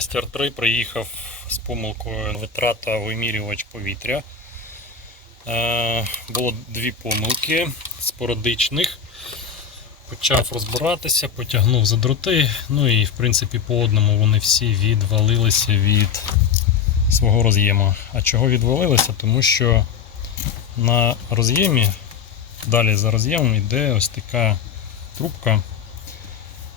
Мастер 3 приїхав з помилкою витрата вимірювач повітря. Е, Було дві помилки спорадичних. Почав розбиратися, потягнув за дроти. Ну і в принципі по одному вони всі відвалилися від свого роз'єму. А чого відвалилися? Тому що на роз'ємі, далі за роз'ємом йде ось така трубка.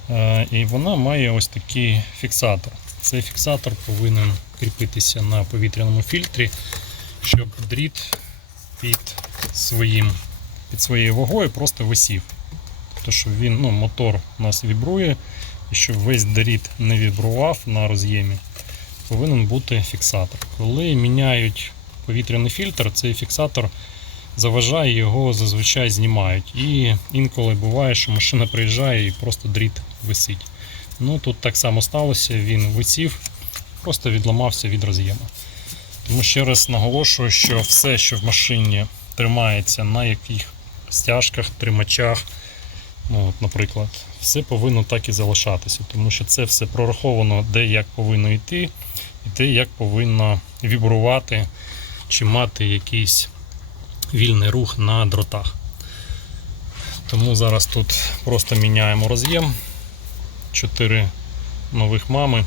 Е, І вона має ось такий фіксатор. Цей фіксатор повинен кріпитися на повітряному фільтрі, щоб дріт під, своїм, під своєю вагою просто висів. Тобто, щоб він, ну, мотор у нас вібрує, і щоб весь дріт не вібрував на роз'ємі, повинен бути фіксатор. Коли міняють повітряний фільтр, цей фіксатор заважає, його зазвичай знімають. І інколи буває, що машина приїжджає і просто дріт висить. Ну тут так само сталося, він висів, просто відламався від роз'єму. Тому ще раз наголошую, що все, що в машині тримається на яких стяжках, тримачах, ну, от, наприклад, все повинно так і залишатися, тому що це все прораховано, де як повинно йти, і де як повинно вібрувати чи мати якийсь вільний рух на дротах. Тому зараз тут просто міняємо роз'єм. 4 нових мами.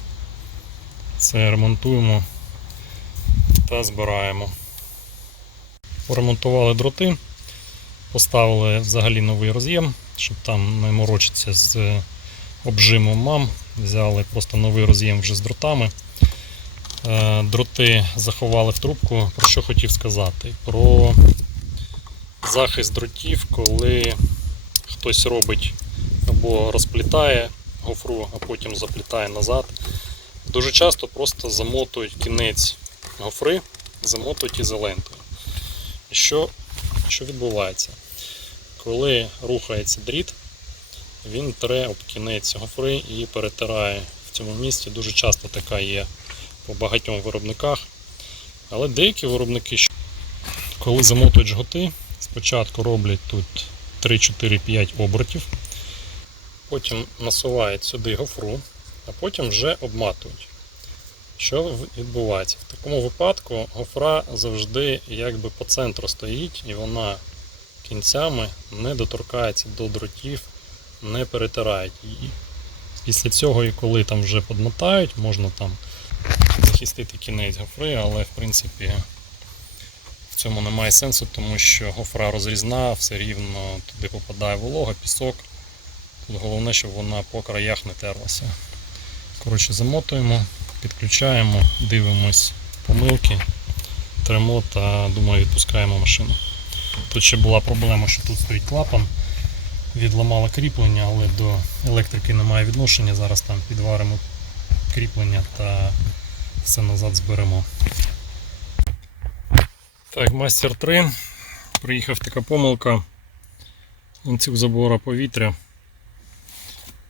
Це ремонтуємо та збираємо. Поремонтували дроти, поставили взагалі новий роз'єм, щоб там не морочитися з обжимом мам. Взяли просто новий роз'єм вже з дротами. Е, Дроти заховали в трубку. Про що хотів сказати? Про захист дротів, коли хтось робить або розплітає гофру, а потім заплітає назад. Дуже часто просто замотують кінець гофри, замотують ізолентою. І що, що відбувається? Коли рухається дріт, він тре об кінець гофри і перетирає в цьому місці. Дуже часто така є по багатьом виробниках. Але деякі виробники, коли замотують жгути, спочатку роблять тут 3-4-5 обертів, потім насувають сюди гофру, а потім вже обматують. Що відбувається? В такому випадку гофра завжди якби по центру стоїть і вона кінцями не доторкається до дротів, не перетирають її. Після цього, і коли там вже подмотають, можна там захистити кінець гофри, але в принципі в цьому немає сенсу, тому що гофра розрізна, все рівно туди попадає волога, пісок. Тут головне, щоб вона по краях не терлася. Коротше, замотуємо, підключаємо, дивимось помилки, тремо та думаю відпускаємо машину. Тут ще була проблема, що тут стоїть клапан, відламало кріплення, але до електрики немає відношення. Зараз там підваримо кріплення та все назад зберемо. Так, мастер 3. Приїхав така помилка. Ланцюг забора повітря.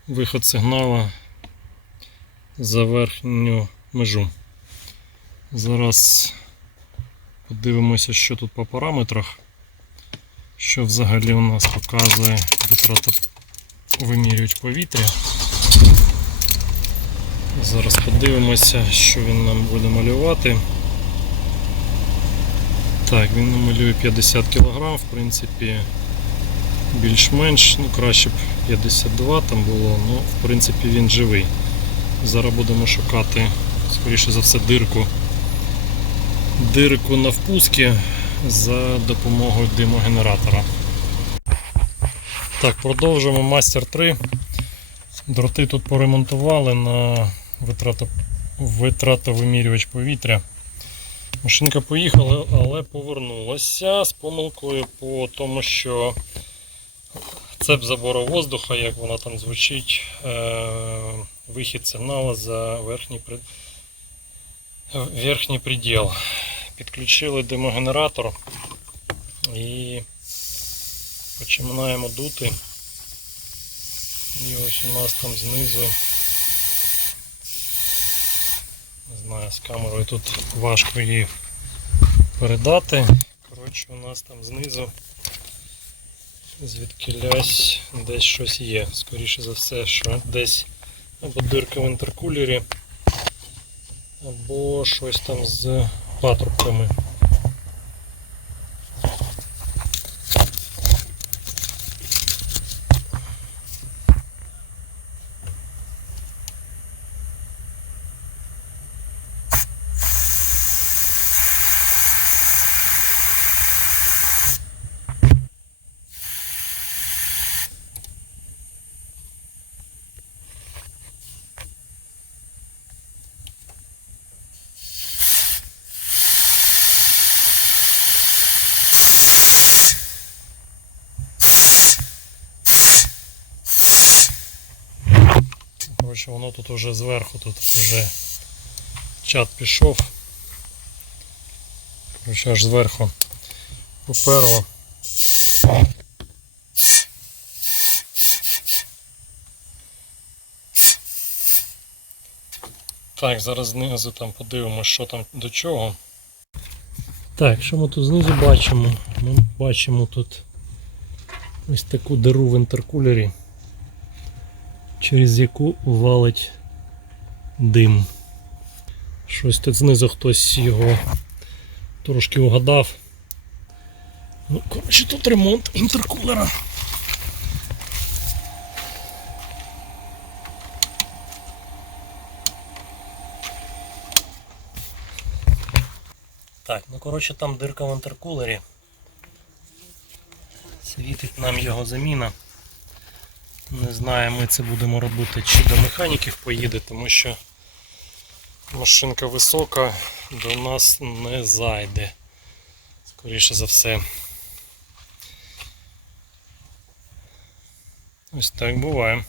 Виход сигнала за верхню межу. Зараз подивимося, що тут по параметрах. Що взагалі у нас показує витрата вимірювач повітря. Зараз подивимося, що він нам буде малювати. Так, він намалює 50 кг, в принципі, більш-менш, ну краще б 52 там було, ну в принципі він живий. Зараз будемо шукати, скоріше за все, дирку. Дирку на впуски за допомогою димогенератора. Так, продовжуємо Мастер 3. Дроти тут поремонтували на витратовимірювач повітря. Машинка поїхала, але повернулася з помилкою по тому, що цеп забору воздуха, як вона там звучить, е, вихід сигналу за верхній, при- верхній приділ. Підключили димогенератор і починаємо дути. І ось у нас там знизу. Не знаю, з камерою тут важко її передати. Коротше, у нас там знизу звідкилясь десь щось є. Скоріше за все, що десь або дирка в інтеркулері, Або щось там з патрубками. Коротше, воно тут уже зверху, тут вже чат пішов. Коротше, аж зверху поперло. Так, зараз знизу там подивимося, що там до чого. Так, що ми тут знизу бачимо? Ми бачимо тут ось таку диру в інтеркулері через яку валить дим. Щось тут знизу хтось його трошки угадав. Ну, коротше, тут ремонт інтеркулера. Так, ну коротше там дирка в інтеркулері. Світить нам його заміна. Не знаю, ми це будемо робити чи до механіків поїде, тому що машинка висока, до нас не зайде. Скоріше за все. Ось так буває.